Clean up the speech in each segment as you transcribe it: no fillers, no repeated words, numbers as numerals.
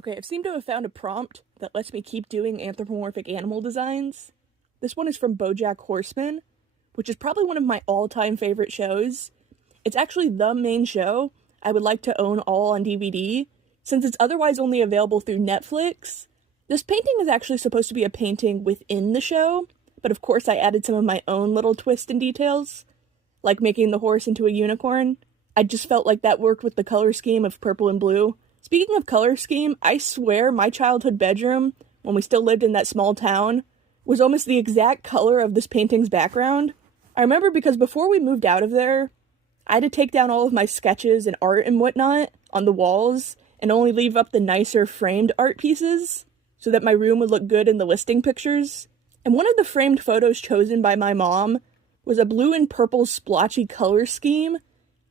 Okay, I've seemed to have found a prompt that lets me keep doing anthropomorphic animal designs. This one is from Bojack Horseman, which is probably one of my all-time favorite shows. It's actually the main show I would like to own all on DVD, since it's otherwise only available through Netflix. This painting is actually supposed to be a painting within the show, but of course I added some of my own little twists and details, like making the horse into a unicorn. I just felt like that worked with the color scheme of purple and blue. Speaking of color scheme, I swear my childhood bedroom, when we still lived in that small town, was almost the exact color of this painting's background. I remember because before we moved out of there, I had to take down all of my sketches and art and whatnot on the walls and only leave up the nicer framed art pieces so that my room would look good in the listing pictures. And one of the framed photos chosen by my mom was a blue and purple splotchy color scheme,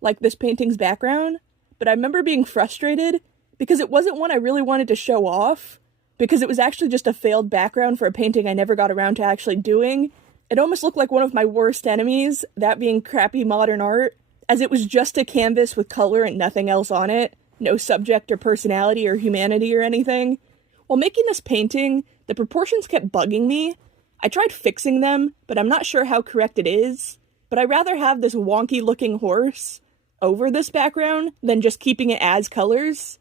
like this painting's background. But I remember being frustrated because it wasn't one I really wanted to show off, because it was actually just a failed background for a painting I never got around to actually doing. It almost looked like one of my worst enemies, that being crappy modern art, as it was just a canvas with color and nothing else on it, no subject or personality or humanity or anything. While making this painting, the proportions kept bugging me. I tried fixing them, but I'm not sure how correct it is. But I'd rather have this wonky looking horse over this background than just keeping it as colors.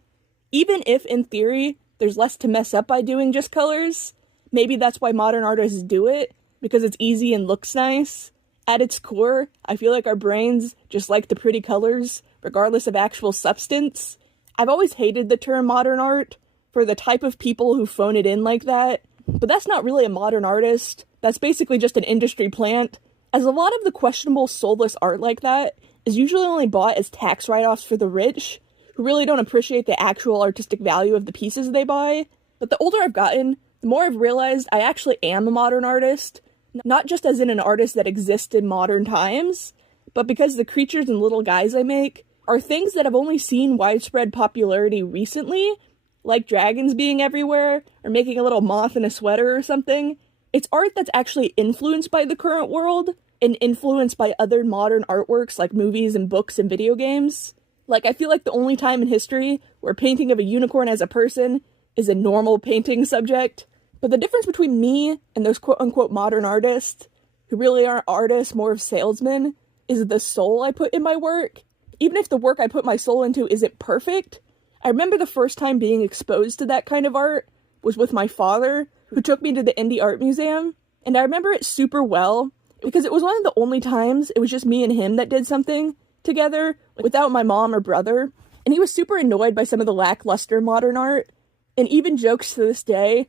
Even if, in theory, there's less to mess up by doing just colors, maybe that's why modern artists do it, because it's easy and looks nice. At its core, I feel like our brains just like the pretty colors, regardless of actual substance. I've always hated the term modern art for the type of people who phone it in like that, but that's not really a modern artist. That's basically just an industry plant, as a lot of the questionable soulless art like that is usually only bought as tax write-offs for the rich, who really don't appreciate the actual artistic value of the pieces they buy. But the older I've gotten, the more I've realized I actually am a modern artist, not just as in an artist that exists in modern times, but because the creatures and little guys I make are things that have only seen widespread popularity recently, like dragons being everywhere, or making a little moth in a sweater or something. It's art that's actually influenced by the current world, and influenced by other modern artworks like movies and books and video games. Like, I feel like the only time in history where a painting of a unicorn as a person is a normal painting subject. But the difference between me and those quote-unquote modern artists, who really aren't artists, more of salesmen, is the soul I put in my work. Even if the work I put my soul into isn't perfect, I remember the first time being exposed to that kind of art was with my father, who took me to the Indie Art Museum. And I remember it super well, because it was one of the only times it was just me and him that did something together without my mom or brother, and he was super annoyed by some of the lackluster modern art, and even jokes to this day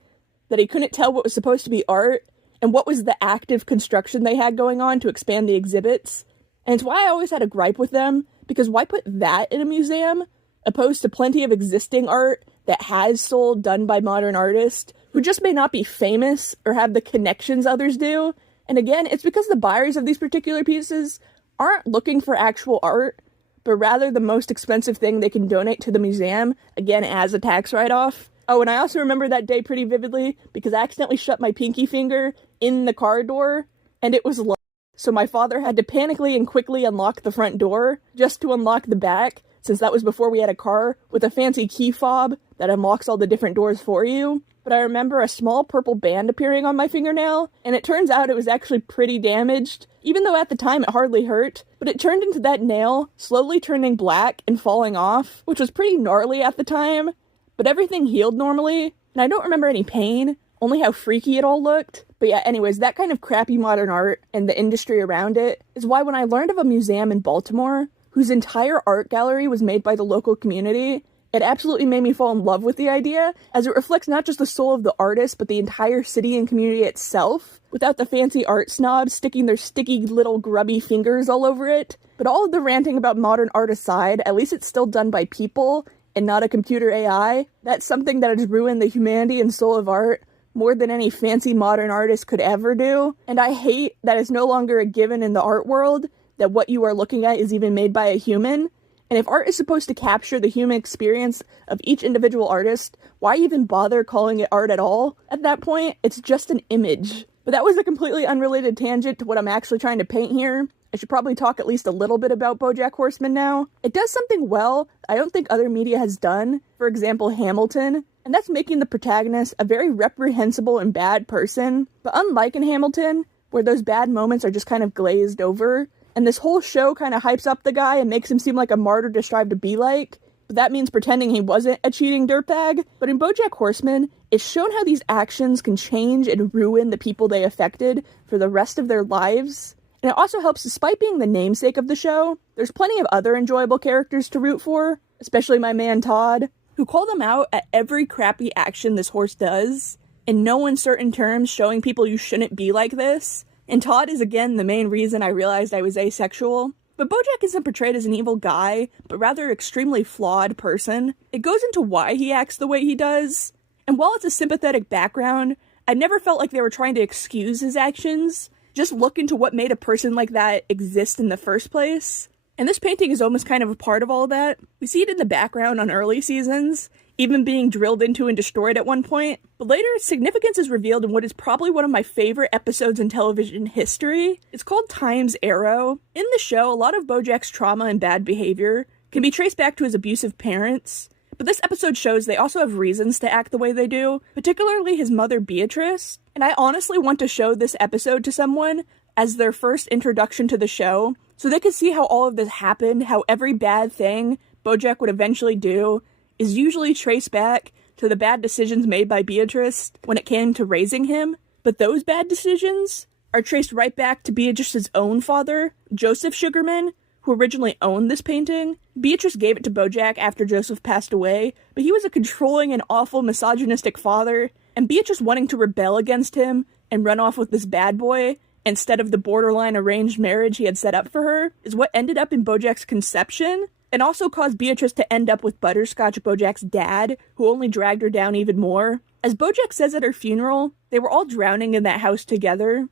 that he couldn't tell what was supposed to be art and what was the active construction they had going on to expand the exhibits. And it's why I always had a gripe with them, because why put that in a museum opposed to plenty of existing art that has soul done by modern artists who just may not be famous or have the connections others do. And again, it's because the buyers of these particular pieces aren't looking for actual art, but rather the most expensive thing they can donate to the museum, again, as a tax write-off. Oh, and I also remember that day pretty vividly because I accidentally shut my pinky finger in the car door, and it was locked. So my father had to panically and quickly unlock the front door just to unlock the back, since that was before we had a car with a fancy key fob that unlocks all the different doors for you. But I remember a small purple band appearing on my fingernail, and it turns out it was actually pretty damaged, even though at the time it hardly hurt, but it turned into that nail, slowly turning black and falling off, which was pretty gnarly at the time, but everything healed normally, and I don't remember any pain, only how freaky it all looked. But yeah, anyways, that kind of crappy modern art and the industry around it is why when I learned of a museum in Baltimore, whose entire art gallery was made by the local community, it absolutely made me fall in love with the idea, as it reflects not just the soul of the artist, but the entire city and community itself, without the fancy art snobs sticking their sticky little grubby fingers all over it. But all of the ranting about modern art aside, at least it's still done by people, and not a computer AI. That's something that has ruined the humanity and soul of art more than any fancy modern artist could ever do. And I hate that it's no longer a given in the art world that what you are looking at is even made by a human. And if art is supposed to capture the human experience of each individual artist, why even bother calling it art at all? At that point, it's just an image. But that was a completely unrelated tangent to what I'm actually trying to paint here. I should probably talk at least a little bit about Bojack Horseman now. It does something well I don't think other media has done. For example, Hamilton. and that's making the protagonist a very reprehensible and bad person. But unlike in Hamilton, where those bad moments are just kind of glazed over, and this whole show kind of hypes up the guy and makes him seem like a martyr to strive to be like, but that means pretending he wasn't a cheating dirtbag. But in Bojack Horseman, it's shown how these actions can change and ruin the people they affected for the rest of their lives. And it also helps, despite being the namesake of the show, there's plenty of other enjoyable characters to root for, especially my man Todd, who call them out at every crappy action this horse does, in no uncertain terms showing people you shouldn't be like this. And Todd is again the main reason I realized I was asexual. But Bojack isn't portrayed as an evil guy, but rather extremely flawed person. It goes into why he acts the way he does, and while it's a sympathetic background, I never felt like they were trying to excuse his actions. Just look into what made a person like that exist in the first place. And this painting is almost kind of a part of all of that. We see it in the background on early seasons, even being drilled into and destroyed at one point. But later, its significance is revealed in what is probably one of my favorite episodes in television history. It's called Time's Arrow. In the show, a lot of Bojack's trauma and bad behavior can be traced back to his abusive parents. But this episode shows they also have reasons to act the way they do, particularly his mother Beatrice. And I honestly want to show this episode to someone as their first introduction to the show, so they can see how all of this happened, how every bad thing Bojack would eventually do is usually traced back to the bad decisions made by Beatrice when it came to raising him. But those bad decisions are traced right back to Beatrice's own father, Joseph Sugarman, who originally owned this painting. Beatrice gave it to Bojack after Joseph passed away, but he was a controlling and awful misogynistic father, and Beatrice wanting to rebel against him and run off with this bad boy instead of the borderline arranged marriage he had set up for her is what ended up in Bojack's conception, and also caused Beatrice to end up with Butterscotch, Bojack's dad, who only dragged her down even more. As Bojack says at her funeral, they were all drowning in that house together,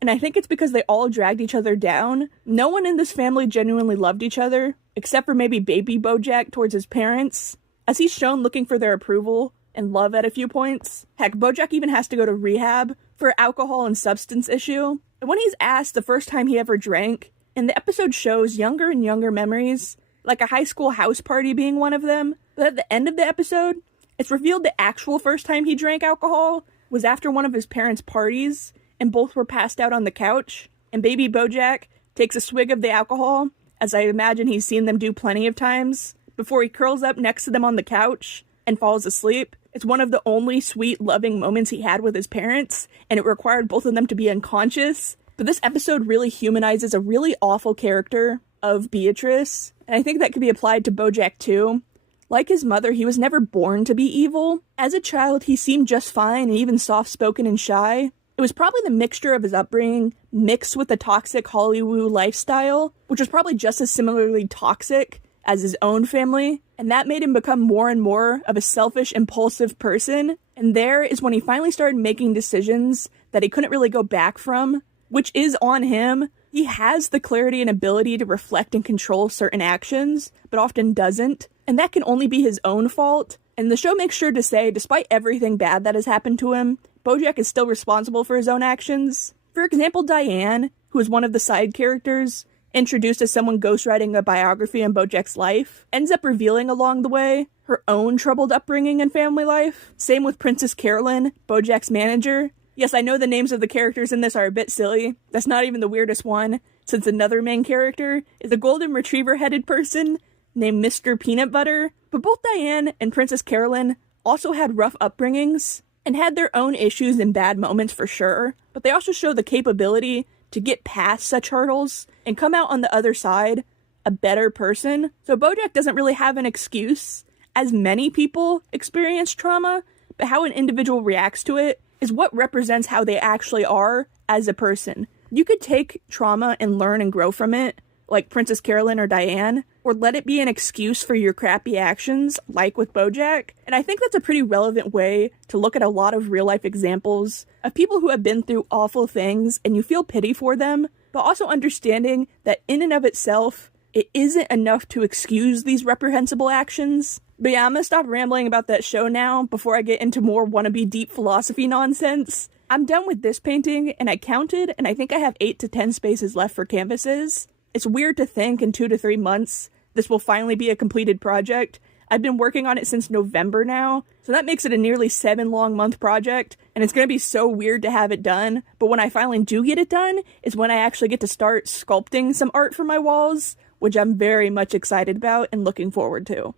and I think it's because they all dragged each other down. No one in this family genuinely loved each other, except for maybe baby Bojack towards his parents, as he's shown looking for their approval and love at a few points. Heck, Bojack even has to go to rehab for alcohol and substance issue. And when he's asked the first time he ever drank, and the episode shows younger and younger memories, like a high school house party being one of them, but at the end of the episode, it's revealed the actual first time he drank alcohol was after one of his parents' parties, and both were passed out on the couch, and baby Bojack takes a swig of the alcohol, as I imagine he's seen them do plenty of times, before he curls up next to them on the couch and falls asleep. It's one of the only sweet, loving moments he had with his parents, and it required both of them to be unconscious. But this episode really humanizes a really awful character of Beatrice, and I think that could be applied to Bojack too. Like his mother, he was never born to be evil. As a child, he seemed just fine and even soft-spoken and shy. It was probably the mixture of his upbringing mixed with the toxic Hollywood lifestyle, which was probably just as similarly toxic as his own family, and that made him become more and more of a selfish, impulsive person. And there is when he finally started making decisions that he couldn't really go back from, which is on him. He has the clarity and ability to reflect and control certain actions, but often doesn't, and that can only be his own fault. And the show makes sure to say, despite everything bad that has happened to him, Bojack is still responsible for his own actions. For example, Diane, who is one of the side characters, introduced as someone ghostwriting a biography on Bojack's life, ends up revealing along the way her own troubled upbringing and family life. Same with Princess Carolyn, Bojack's manager. Yes, I know the names of the characters in this are a bit silly. That's not even the weirdest one, since another main character is a golden retriever-headed person named Mr. Peanut Butter. But both Diane and Princess Carolyn also had rough upbringings and had their own issues and bad moments for sure, but they also show the capability to get past such hurdles and come out on the other side a better person. So Bojack doesn't really have an excuse, as many people experience trauma, but how an individual reacts to it is what represents how they actually are as a person. You could take trauma and learn and grow from it, like Princess Carolyn or Diane, or let it be an excuse for your crappy actions, like with Bojack. And I think that's a pretty relevant way to look at a lot of real-life examples of people who have been through awful things, and you feel pity for them, but also understanding that in and of itself, it isn't enough to excuse these reprehensible actions. But yeah, I'm gonna stop rambling about that show now before I get into more wannabe deep philosophy nonsense. I'm done with this painting, and I counted, and I think I have 8 to 10 spaces left for canvases. It's weird to think in 2 to 3 months this will finally be a completed project. I've been working on it since November now, so that makes it a nearly 7-long-month project, and it's going to be so weird to have it done, but when I finally do get it done is when I actually get to start sculpting some art for my walls, which I'm very much excited about and looking forward to.